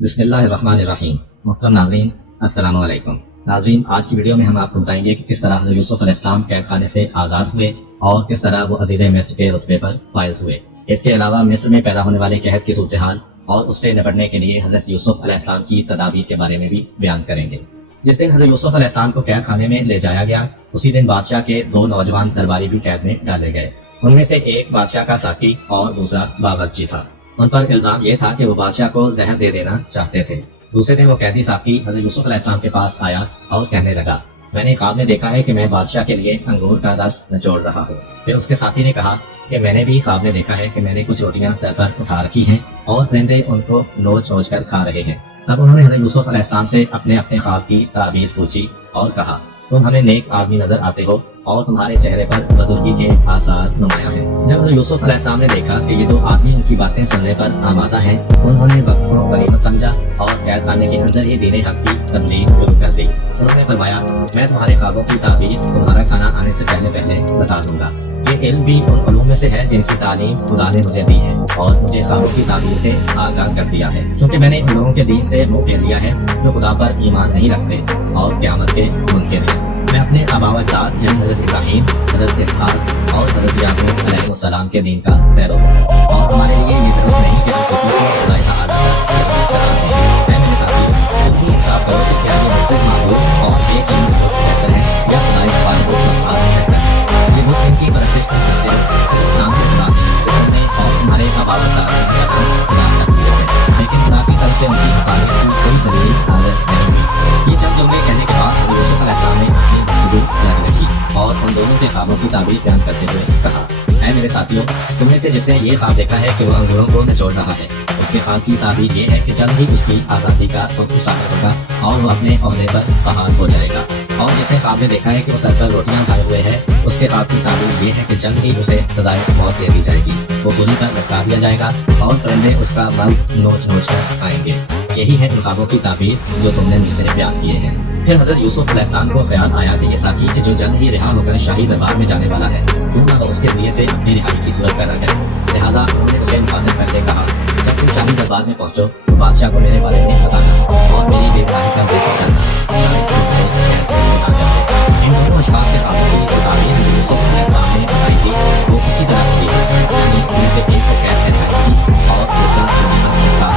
بسم اللہ الرحمن الرحیم۔ محترم ناظرین السلام علیکم۔ ناظرین، آج کی ویڈیو میں ہم آپ کو بتائیں گے کہ کس طرح حضرت یوسف علیہ السلام قید خانے سے آزاد ہوئے اور کس طرح وہ عزیز مصر کے رتبے پر فائز ہوئے۔ اس کے علاوہ مصر میں پیدا ہونے والے قحط کی صورتحال اور اس سے نپٹنے کے لیے حضرت یوسف علیہ السلام کی تدابیر کے بارے میں بھی بیان کریں گے۔ جس دن حضرت یوسف علیہ السلام کو قید خانے میں لے جایا گیا، اسی دن بادشاہ کے دو نوجوان درباری بھی قید میں ڈالے گئے۔ ان میں سے ایک بادشاہ کا ساقی اور دوسرا باورچی تھا۔ ان پر الزام یہ تھا کہ وہ بادشاہ کو زہر دے دینا چاہتے تھے۔ دوسرے دن وہ قیدی ساقی حضرت یوسف علیہ السلام کے پاس آیا اور کہنے لگا، میں نے خواب میں دیکھا ہے کہ میں بادشاہ کے لیے انگور کا رس نچوڑ رہا ہوں۔ پھر اس کے ساتھی نے کہا کہ میں نے بھی خواب میں دیکھا ہے کہ میں نے کچھ روٹیاں سر پر اٹھا رکھی ہیں اور پرندے ان کو نوچ نوچ کر کھا رہے ہیں۔ تب انہوں نے حضرت یوسف علیہ السلام سے اپنے خواب کی تعبیر پوچھی اور کہا، تم ہمیں نیک آدمی نظر آتے ہو اور تمہارے چہرے پر بزرگی کے آثار نمایاں ہیں۔ جب حضرت یوسف علیہ السلام نے دیکھا کہ یہ دو آدمی ان کی باتیں سننے پر آمادہ ہیں، انہوں نے وقت کو غنیمت سمجھا اور قید خانے کے اندر ہی دین حق کی تبلیغ شروع کر دی۔ انہوں نے فرمایا، میں تمہارے خوابوں کی تعبیر تمہارا کھانا آنے سے پہلے بتا دوں گا۔ یہ علم بھی ان علوم میں سے ہے جن کی تعلیم خدا نے مجھے دی ہے اور مجھے خوابوں کی تعبیر سے آگاہ کر دیا ہے، کیونکہ میں نے ان لوگوں کے دین سے منہ پھیر لیا ہے جو خدا پر ایمان نہیں رکھتے اور قیامت کے منکر ہیں۔ میں اپنے آباء و اجداد یعنی حضرت ابراہیم، حضرت اسحاق اور حضرت یعقوب علیہ السلام کے دین کا پیرو ہوں، اور ہمارے لیے یہ درست نہیں کہ ہم کسی کو خدا تعالیٰ کا قرار دیں۔ اے میرے ساتھیو، تم بھی انصاف کرو کہ کیا یہ مختلف معبود اور بے قیمت بت بہتر ہے یا خدا تعالیٰ کو بہتر ہے؟ یہ بت ان کی پرستش تم کرتے ہو، صرف نام سے خدا نہیں، تم نے اور تمہارے آباء و اجداد نے خدا تقدیر ہے، لیکن خدا کی طرف سے ان کی حفاظت کی کوئی دلیل حاضر نہیں ہوئی۔ یہ چند جملے کہنے کے بعد حضرت یوسف علیہ السلام نے جاری رکھی اور ان دونوں کے خوابوں کی تعبیر بیان کرتے ہوئے کہا، اے میرے ساتھیوں، تم میں سے جس نے یہ خواب دیکھا ہے کہ وہ انگوروں کو نچوڑ رہا ہے، اس کے خواب کی تعبیر یہ ہے کہ جلد ہی اس کی آزادی کا وقت ظاہر ہوگا اور وہ اپنے عہدے پر بحال ہو جائے گا۔ اور جس نے خواب میں دیکھا ہے کہ وہ سر پر روٹیاں اٹھائے ہوئے ہے، اس کے خواب کی تعبیر یہ ہے کہ جلد ہی اسے سزائے موت دے دی جائے گی، وہ گولی پر لٹکا دیا جائے گا اور پرندے اس کا مرض نوچ نوچ کر کھائیں گے۔ یہی ہے ان خوابوں کی تعبیر جو تم نے مجھ سے بیان کیے ہیں۔ پھر حضرت یوسف علیہ السلام کو خیال آیا کہ یہ ساقی کہ جو جلد ہی رہا ہو کر شاہی دربار میں جانے والا ہے، کیوں نہ اس کے ذریعے سے اپنی رہائی کی صورت پیدا کرے۔ لہٰذا انہوں نے اسے مخاطب کر کے کہا، جب تم شاہی دربار میں پہنچو تو بادشاہ کو میرے بارے میں بتانا اور میری بے گناہی کا ذکر کرنا، شاید تم مجھے قید سے نکال دے۔ ان دونوں اشخاص کے خوابوں کی جو تعبیر حضرت یوسف علیہ السلام نے بتائی تھی وہ اسی طرح کی ہے، یعنی ان میں سے ایک کو قید سے رہائی تھی اور دوسرا غنیمت کا۔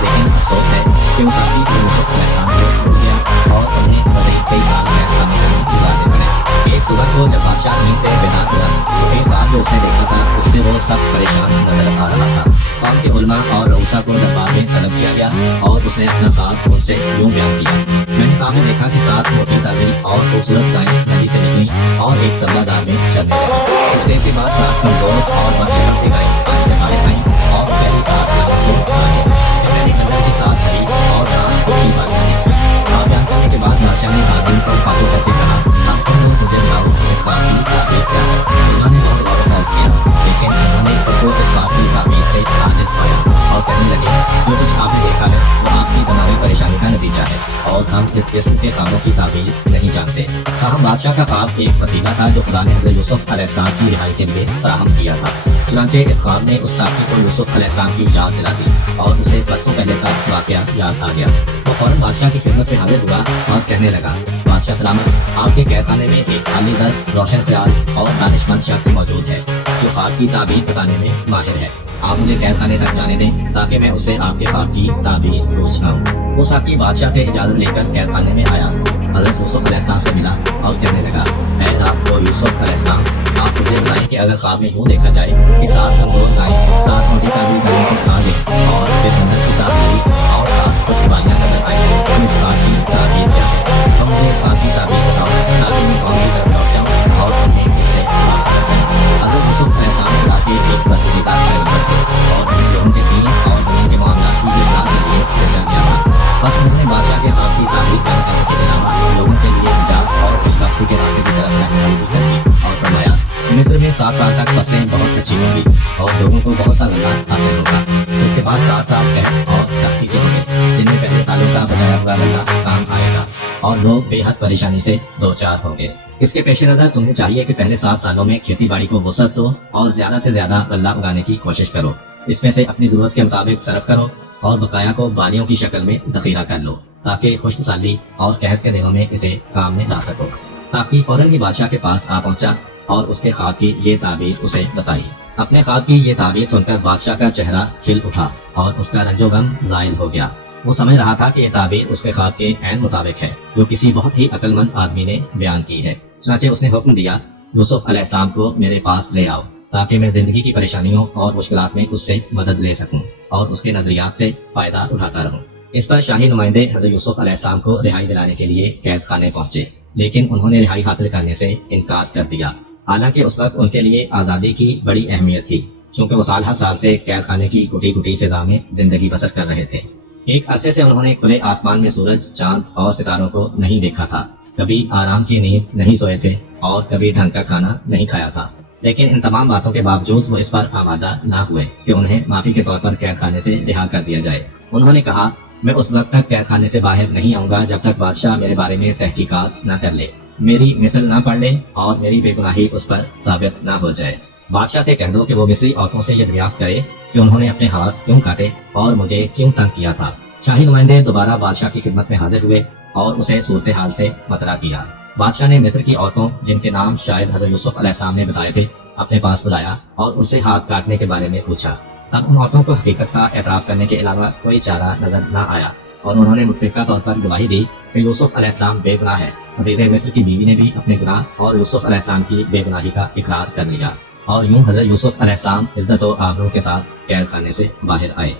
لیکن افسوس ہے کہ وہ ساقی حضرت یوسف علیہ السلام کو بھول گیا اور انہیں کئی سال قید خانے میں گزارنے پڑے۔ ایک صبح کو جب بادشاہ نیند سے بیدار ہوا تو ایک خواب جو اس نے دیکھا تھا اس سے وہ سخت پریشان نظر آ رہا تھا۔ قوم کے علماء اور رؤسا کو دربار میں طلب کیا گیا اور اس نے اپنا خواب ان سے یوں بیان کیا، میں نے خواب میں دیکھا کہ 7 موٹی تازی اور خوبصورت گائیں ندی سے نکلی اور ایک سبزہ دار میں چلنے لگی۔ کچھ دیر کے بعد 7 کمزور اور بدشکل سی گائیں پانی سے باہر آئیں اور پہلی 7 گائیں کو کھا گیا۔ پھر میں نے اندر کی 7 ہری اور 7 سوکھی گائیں دیکھی۔ خواب بیان کرنے کے بعد بادشاہ نے آدمی کو خاطر کرتے کہا، اب تم لوگ مجھے بتاؤ اس خواب کی تعبیر کیا ہے؟ انہوں نے بہت غور و خوض کیا، لیکن انہوں نے خود کو اس خواب کی تعبیر سے عاجز پایا اور کہنے لگے، جو کچھ آپ نے دیکھا ہے وہ آپ کی تمام پریشانی کا نتیجہ ہے اور ہم اس قسم کے خوابوں کی تعبیر نہیں جانتے۔ تاہم بادشاہ کا خواب ایک وسیلہ تھا جو خدا نے حضرت یوسف علیہ السلام کی رہائی کے لیے فراہم کیا تھا۔ چنانچہ اس خواب نے اس ساقی کو یوسف علیہ السلام کی یاد دلا دی اور اسے برسوں پہلے کا واقعہ یاد آ گیا۔ وہ فوراً بادشاہ کی خدمت میں حاضر ہوا اور کہنے لگا، بادشاہ سلامت، آپ کے قید خانے میں ایک عالی در، روشن خیال اور دانشمند شخص موجود ہے جو خواب کی تعبیر بتانے میں ماہر ہے۔ آپ مجھے قید خانے تک جانے دیں تاکہ میں اسے آپ کے خواب کی تعبیر پوچھ لوں۔ وہ ساقی بادشاہ سے اجازت لے کر قید خانے میں آیا، حضرت یوسف علیہ السلام سے ملا اور کہنے لگا، اے راست کو یوسف علیہ السلام، آپ مجھے بتائیں کہ اگر خواب میں یوں دیکھا جائے کہ 7 کمزور گائیں 7 موٹی تعبیر گائیں کو کھا دیں اور پھر اندر کی 7 ہری اور 7 خوش گائیاں نظر آئیں تو اس خواب کی تعبیر کیا ہے؟ تم مجھے اس خواب کی تعبیر بتاؤ تاکہ میں قوم کی طرف لوٹ جاؤں اور انہیں اس سے مواصلت کریں۔ حضرت یوسف علیہ السلام خدا کے ایک پسندیدہ پیغمبر تھے اور انہیں لوگوں کے دین اور دنیا کے معاملات کی اصلاح کے لیے بھیجا گیا تھا۔ بس انہوں نے بادشاہ کے خواب کی تعبیر بیان کرنے کے علاوہ لوگوں کے لیے نجات اور خوشبختی کے راستے کی طرف رہنمائی بھی کر دی اور فرمایا، مصر میں 7 سال تک فصلیں بہت اچھی ہوں گی اور لوگوں کو بہت سا غلہ حاصل ہوگا۔ اس کے بعد 7 سال قحط اور سختی کے ہوں گے جن میں پہلے سالوں کا بچایا ہوا غلہ کام آئے گا اور لوگ بے حد پریشانی سے دوچار ہوں گے۔ اس کے پیش نظر تمہیں چاہیے کہ پہلے 7 سالوں میں کھیتی باڑی کو وسعت دو اور زیادہ سے زیادہ غلہ اگانے کی کوشش کرو، اس میں سے اپنی ضرورت کے مطابق صرف کرو اور بقایا کو بالیوں کی شکل میں ذخیرہ کر لو تاکہ خشک سالی اور قحط کے دنوں میں اسے کام میں لا سکو۔ تاکہ فوراً ہی بادشاہ کے پاس آ پہنچا اور اس کے خواب کی یہ تعبیر اسے بتائی۔ اپنے خواب کی یہ تعبیر سن کر بادشاہ کا چہرہ کھل اٹھا اور اس کا رنج و غم زائل ہو گیا۔ وہ سمجھ رہا تھا کہ یہ تعبیر اس کے خواب کے عین مطابق ہے جو کسی بہت ہی عقل مند آدمی نے بیان کی ہے۔ چنانچہ اس نے حکم دیا، یوسف علیہ السلام کو میرے پاس لے آؤ تاکہ میں زندگی کی پریشانیوں اور مشکلات میں اس سے مدد لے سکوں اور اس کے نظریات سے فائدہ اٹھاتا رہوں۔ اس پر شاہی نمائندے حضرت یوسف علیہ السلام کو رہائی دلانے کے لیے قید خانے پہنچے، لیکن انہوں نے رہائی حاصل کرنے سے انکار کر دیا، حالانکہ اس وقت ان کے لیے آزادی کی بڑی اہمیت تھی کیونکہ وہ سال ہر سال سے قید خانے کی گھٹی گھٹی سزا میں زندگی بسر کر رہے تھے۔ ایک عرصے سے انہوں نے کھلے آسمان میں سورج، چاند اور ستاروں کو نہیں دیکھا تھا، کبھی آرام کی نیند نہیں سوئے تھے اور کبھی ڈھنگ کا کھانا نہیں کھایا تھا، لیکن ان تمام باتوں کے باوجود وہ اس پر آمادہ نہ ہوئے کہ انہیں معافی کے طور پر قید خانے سے رہا کر دیا جائے۔ انہوں نے کہا، میں اس وقت تک قید خانے سے باہر نہیں آؤں گا جب تک بادشاہ میرے بارے میں تحقیقات نہ کر لے، میری مثل نہ پڑھ لے اور میری بے گناہی اس پر ثابت نہ ہو جائے۔ بادشاہ سے کہہ دو کہ وہ مصری عورتوں سے یہ دریافت کرے کہ انہوں نے اپنے ہاتھ کیوں کاٹے اور مجھے کیوں تنگ کیا تھا۔ شاہی نمائندے دوبارہ بادشاہ کی خدمت میں حاضر ہوئے اور اسے صورتحال سے مطلع کیا۔ بادشاہ نے مصر کی عورتوں، جن کے نام شاید حضرت یوسف علیہ السلام نے بتائے تھے، اپنے پاس بلایا اور ان سے ہاتھ کاٹنے کے بارے میں پوچھا۔ اب ان عورتوں کو حقیقت کا اعتراف کرنے کے علاوہ کوئی چارہ نظر نہ آیا اور انہوں نے مستقل طور پر گواہی دی کہ یوسف علیہ السلام بے گناہ ہے۔ عزیز مصر کی بیوی نے بھی اپنے گناہ اور یوسف علیہ السلام کی بے گناہی کا اقرار کر لیا، اور یوں حضرت یوسف علیہ السلام عزت و آبرو کے ساتھ قید خانے سے باہر آئے۔